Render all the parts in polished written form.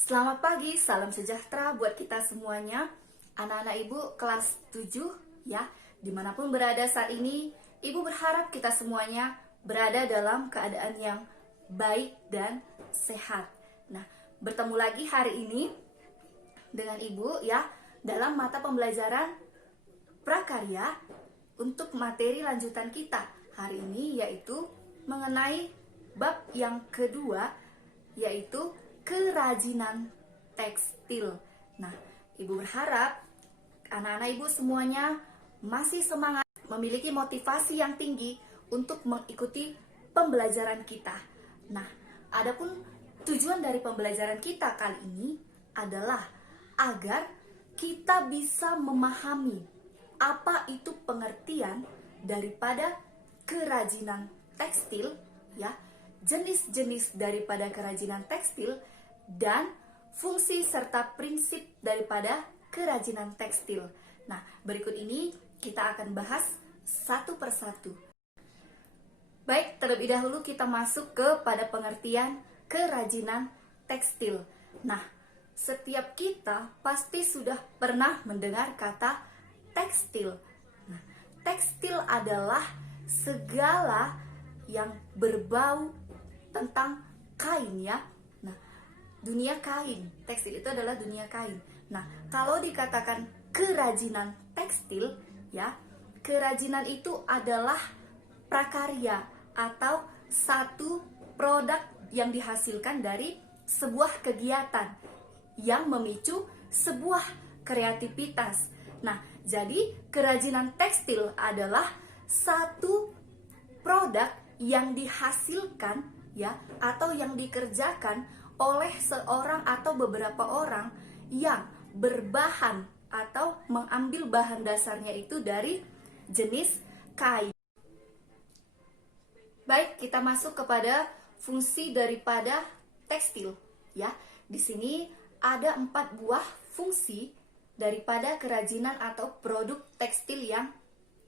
Selamat pagi, salam sejahtera buat kita semuanya. Anak-anak ibu kelas 7 ya, dimanapun berada saat ini, ibu berharap kita semuanya berada dalam keadaan yang baik dan sehat. Nah, bertemu lagi hari ini dengan ibu ya, dalam mata pembelajaran prakarya untuk materi lanjutan kita hari ini, yaitu mengenai bab yang kedua, yaitu kerajinan tekstil. Nah, ibu berharap anak-anak ibu semuanya masih semangat, memiliki motivasi yang tinggi untuk mengikuti pembelajaran kita. Nah, adapun tujuan dari pembelajaran kita kali ini adalah agar kita bisa memahami apa itu pengertian daripada kerajinan tekstil, ya, jenis-jenis daripada kerajinan tekstil, dan fungsi serta prinsip daripada kerajinan tekstil. Nah, berikut ini kita akan bahas satu persatu. Baik, terlebih dahulu kita masuk kepada pengertian kerajinan tekstil. Nah, setiap kita pasti sudah pernah mendengar kata tekstil. Nah, tekstil adalah segala yang berbau tentang kain, ya. Nah, dunia kain, tekstil itu adalah dunia kain. Nah, kalau dikatakan kerajinan tekstil, ya, kerajinan itu adalah prakarya atau satu produk yang dihasilkan dari sebuah kegiatan yang memicu sebuah kreativitas. Nah, jadi kerajinan tekstil adalah satu produk yang dihasilkan, ya, atau yang dikerjakan oleh seorang atau beberapa orang yang berbahan atau mengambil bahan dasarnya itu dari jenis kain. Baik, kita masuk kepada fungsi daripada tekstil, ya. Di sini ada 4 buah fungsi daripada kerajinan atau produk tekstil yang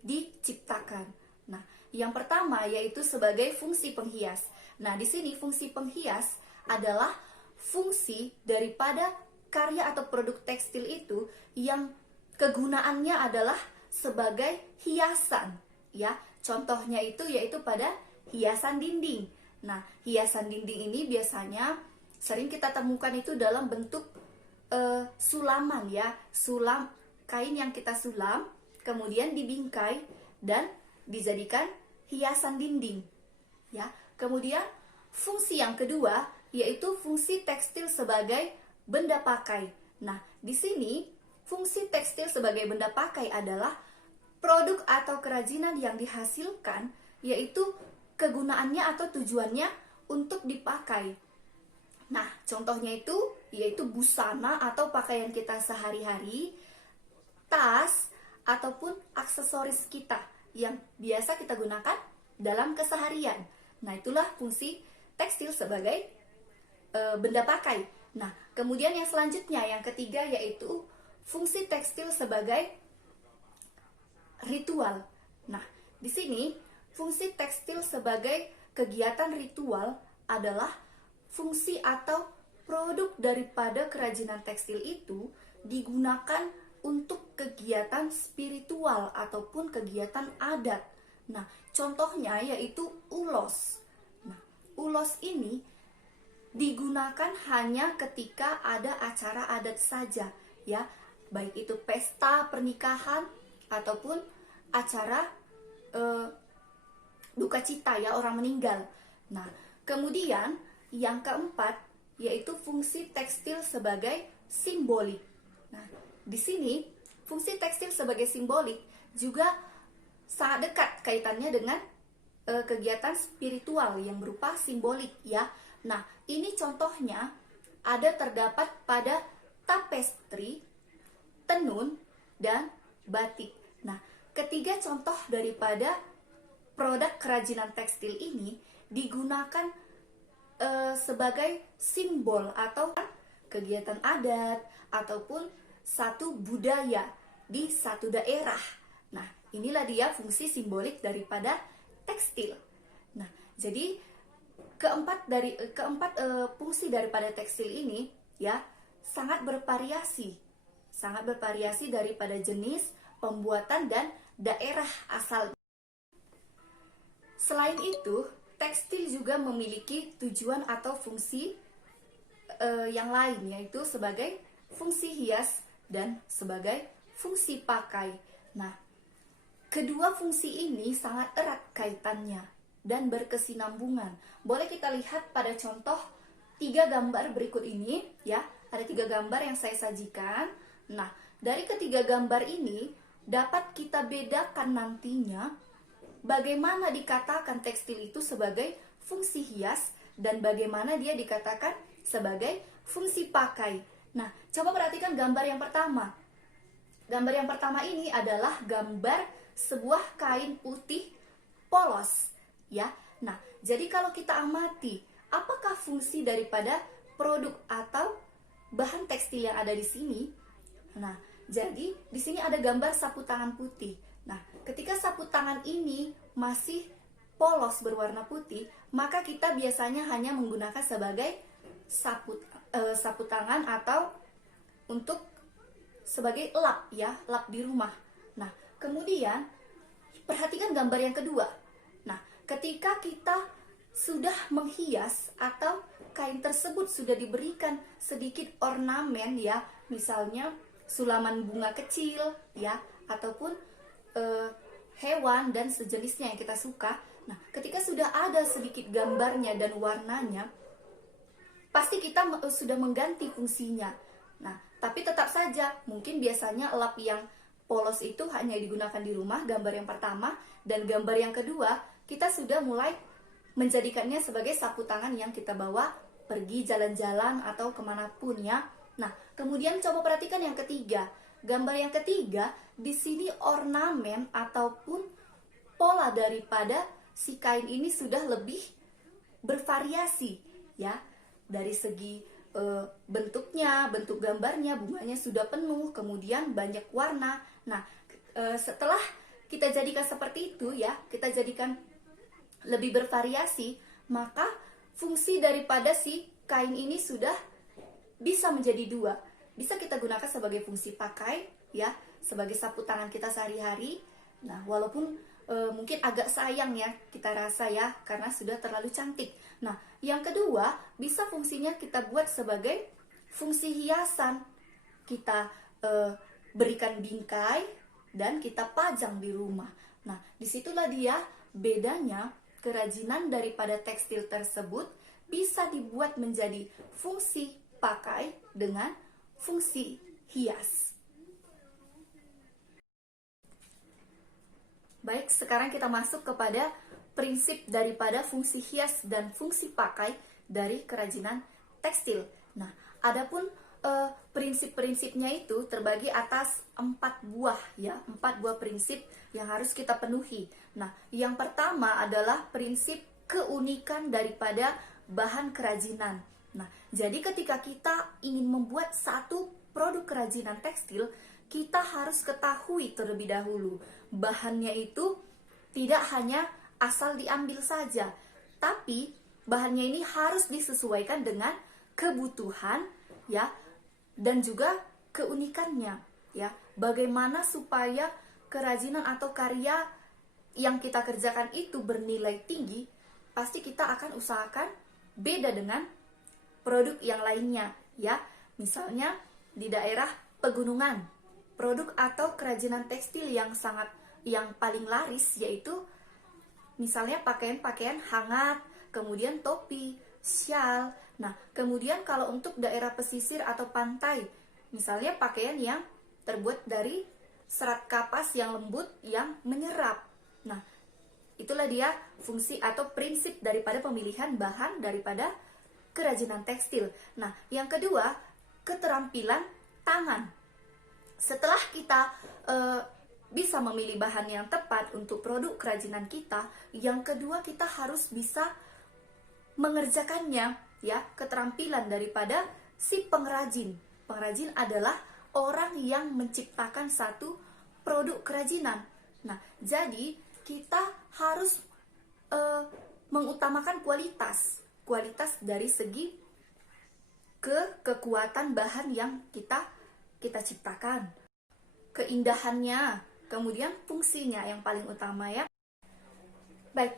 diciptakan. Nah, yang pertama yaitu sebagai fungsi penghias. Nah, di sini fungsi penghias adalah fungsi daripada karya atau produk tekstil itu yang kegunaannya adalah sebagai hiasan, ya. Contohnya itu yaitu pada hiasan dinding. Nah, hiasan dinding ini biasanya sering kita temukan itu dalam bentuk sulaman, ya, sulam kain yang kita sulam kemudian dibingkai dan dijadikan hiasan dinding, ya. Kemudian fungsi yang kedua yaitu fungsi tekstil sebagai benda pakai. Nah, di sini fungsi tekstil sebagai benda pakai adalah produk atau kerajinan yang dihasilkan, yaitu kegunaannya atau tujuannya untuk dipakai. Nah, contohnya itu yaitu busana atau pakaian kita sehari-hari, tas, ataupun aksesoris kita yang biasa kita gunakan dalam keseharian. Nah, itulah fungsi tekstil sebagai benda pakai. Nah, kemudian yang selanjutnya, yang ketiga, yaitu fungsi tekstil sebagai ritual. Nah, di sini fungsi tekstil sebagai kegiatan ritual adalah fungsi atau produk daripada kerajinan tekstil itu digunakan untuk kegiatan spiritual ataupun kegiatan adat. Nah, contohnya yaitu ulos. Nah, ulos ini digunakan hanya ketika ada acara adat saja, ya, baik itu pesta pernikahan ataupun acara duka cita, ya, orang meninggal. Nah, kemudian yang keempat yaitu fungsi tekstil sebagai simbolik. Nah, di sini fungsi tekstil sebagai simbolik juga sangat dekat kaitannya dengan kegiatan spiritual yang berupa simbolik, ya. Nah, ini contohnya ada terdapat pada tapestri, tenun, dan batik. Nah, ketiga contoh daripada produk kerajinan tekstil ini digunakan sebagai simbol atau kegiatan adat ataupun satu budaya di satu daerah. Nah, inilah dia fungsi simbolik daripada tekstil. Nah, jadi keempat fungsi daripada tekstil ini ya sangat bervariasi daripada jenis, pembuatan, dan daerah asal. Selain itu, tekstil juga memiliki tujuan atau fungsi yang lain, yaitu sebagai fungsi hias dan sebagai fungsi pakai. Nah, kedua fungsi ini sangat erat kaitannya dan berkesinambungan. Boleh kita lihat pada contoh 3 gambar berikut ini ya. Ada 3 gambar yang saya sajikan. Nah, dari ketiga gambar ini dapat kita bedakan nantinya bagaimana dikatakan tekstil itu sebagai fungsi hias dan bagaimana dia dikatakan sebagai fungsi pakai. Nah, coba perhatikan gambar yang pertama. Gambar yang pertama ini adalah gambar sebuah kain putih polos, ya. Nah, jadi kalau kita amati, apakah fungsi daripada produk atau bahan tekstil yang ada di sini? Nah, jadi di sini ada gambar sapu tangan putih. Nah, ketika sapu tangan ini masih polos berwarna putih, maka kita biasanya hanya menggunakan sebagai sapu tangan atau untuk sebagai lap ya, lap di rumah. Nah, kemudian perhatikan gambar yang kedua. Nah, ketika kita sudah menghias atau kain tersebut sudah diberikan sedikit ornamen ya, misalnya sulaman bunga kecil ya, ataupun hewan dan sejenisnya yang kita suka. Nah, ketika sudah ada sedikit gambarnya dan warnanya, pasti kita sudah mengganti fungsinya. Nah, tapi tetap saja mungkin biasanya lap yang polos itu hanya digunakan di rumah, gambar yang pertama, dan gambar yang kedua kita sudah mulai menjadikannya sebagai sapu tangan yang kita bawa pergi jalan-jalan atau kemanapun ya. Nah, kemudian coba perhatikan yang ketiga. Gambar yang ketiga, di sini ornamen ataupun pola daripada si kain ini sudah lebih bervariasi ya. Dari segi bentuknya, bentuk gambarnya, bunganya sudah penuh, kemudian banyak warna. Nah, setelah kita jadikan seperti itu ya, kita jadikan lebih bervariasi, maka fungsi daripada si kain ini sudah bisa menjadi 2. Bisa kita gunakan sebagai fungsi pakai ya, sebagai sapu tangan kita sehari-hari. Nah, walaupun mungkin agak sayang ya kita rasa ya, karena sudah terlalu cantik. Nah, yang kedua, bisa fungsinya kita buat sebagai fungsi hiasan. Kita berikan bingkai dan kita pajang di rumah. Nah, disitulah dia bedanya kerajinan daripada tekstil tersebut bisa dibuat menjadi fungsi pakai dengan fungsi hias. Baik, sekarang kita masuk kepada prinsip daripada fungsi hias dan fungsi pakai dari kerajinan tekstil. Nah, adapun prinsip-prinsipnya itu terbagi atas 4 buah ya, 4 buah prinsip yang harus kita penuhi. Nah, yang pertama adalah prinsip keunikan daripada bahan kerajinan. Nah, jadi ketika kita ingin membuat satu produk kerajinan tekstil, kita harus ketahui terlebih dahulu bahannya itu tidak hanya asal diambil saja, tapi bahannya ini harus disesuaikan dengan kebutuhan ya, dan juga keunikannya ya. Bagaimana supaya kerajinan atau karya yang kita kerjakan itu bernilai tinggi, pasti kita akan usahakan beda dengan produk yang lainnya ya. Misalnya di daerah pegunungan, produk atau kerajinan tekstil yang paling laris yaitu misalnya pakaian-pakaian hangat, kemudian topi, syal. Nah, kemudian kalau untuk daerah pesisir atau pantai, misalnya pakaian yang terbuat dari serat kapas yang lembut yang menyerap. Nah, itulah dia fungsi atau prinsip daripada pemilihan bahan daripada kerajinan tekstil. Nah, yang kedua, keterampilan tangan. Setelah kita bisa memilih bahan yang tepat untuk produk kerajinan kita, yang kedua kita harus bisa mengerjakannya ya, keterampilan daripada si pengrajin. Pengrajin adalah orang yang menciptakan satu produk kerajinan. Nah, jadi kita harus mengutamakan kualitas dari segi ke kekuatan bahan yang kita ciptakan, keindahannya, kemudian fungsinya yang paling utama ya. Baik,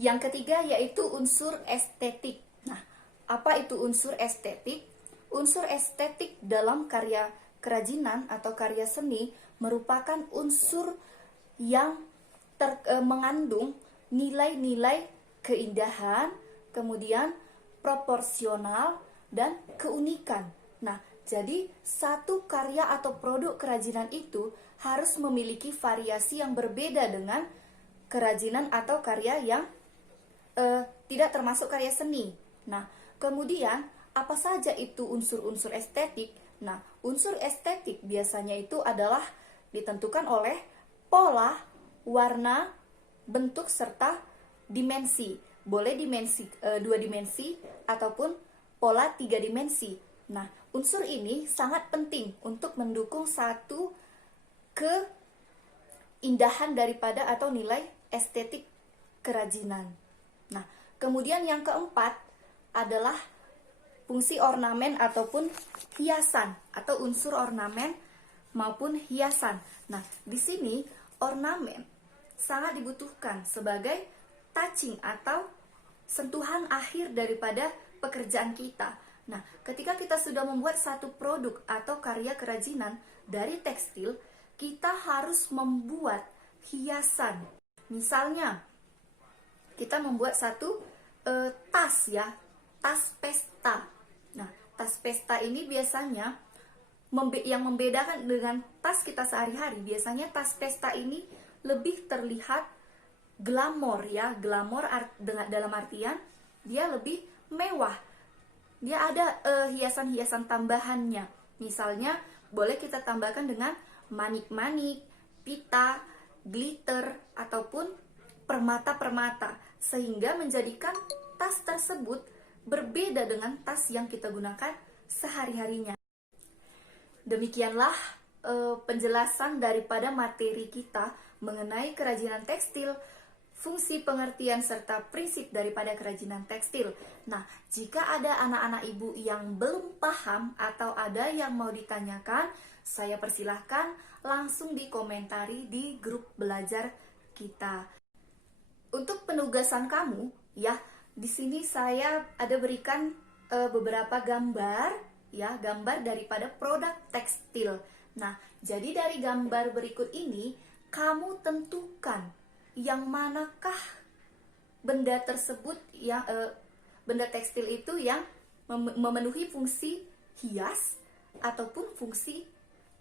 yang ketiga yaitu unsur estetik. Nah, apa itu unsur estetik? Unsur estetik dalam karya kerajinan atau karya seni merupakan unsur yang mengandung nilai-nilai keindahan, kemudian proporsional, dan keunikan. Nah, jadi satu karya atau produk kerajinan itu harus memiliki variasi yang berbeda dengan kerajinan atau karya yang tidak termasuk karya seni. Nah, kemudian apa saja itu unsur-unsur estetik? Nah, unsur estetik biasanya itu adalah ditentukan oleh pola, warna, bentuk, serta dimensi. Boleh dimensi 2 dimensi ataupun pola 3 dimensi. Nah, unsur ini sangat penting untuk mendukung satu keindahan daripada atau nilai estetik kerajinan. Nah, kemudian yang keempat adalah fungsi ornamen ataupun hiasan atau unsur ornamen maupun hiasan. Nah, di sini ornamen sangat dibutuhkan sebagai touching atau sentuhan akhir daripada pekerjaan kita. Nah, ketika kita sudah membuat satu produk atau karya kerajinan dari tekstil, kita harus membuat hiasan. Misalnya, kita membuat satu tas ya, tas pesta. Nah, tas pesta ini biasanya yang membedakan dengan tas kita sehari-hari, biasanya tas pesta ini lebih terlihat glamor ya, glamor dalam artian dia lebih mewah. Dia ada hiasan-hiasan tambahannya. Misalnya boleh kita tambahkan dengan manik-manik, pita, glitter, ataupun permata-permata, sehingga menjadikan tas tersebut berbeda dengan tas yang kita gunakan sehari-harinya. Demikianlah penjelasan daripada materi kita mengenai kerajinan tekstil, fungsi pengertian serta prinsip daripada kerajinan tekstil. Nah, jika ada anak-anak ibu yang belum paham atau ada yang mau ditanyakan, saya persilahkan langsung dikomentari di grup belajar kita. Untuk penugasan kamu, ya, di sini saya ada berikan beberapa gambar, ya, gambar daripada produk tekstil. Nah, jadi dari gambar berikut ini, kamu tentukan yang manakah benda tersebut yang benda tekstil itu yang memenuhi fungsi hias ataupun fungsi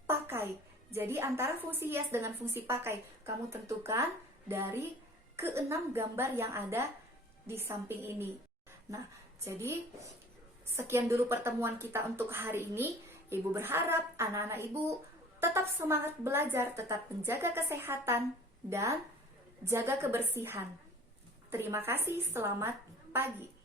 pakai. Jadi antara fungsi hias dengan fungsi pakai, kamu tentukan dari ke-6 gambar yang ada di samping ini. Nah, jadi sekian dulu pertemuan kita untuk hari ini. Ibu berharap anak-anak ibu tetap semangat belajar, tetap menjaga kesehatan, dan jaga kebersihan. Terima kasih, selamat pagi.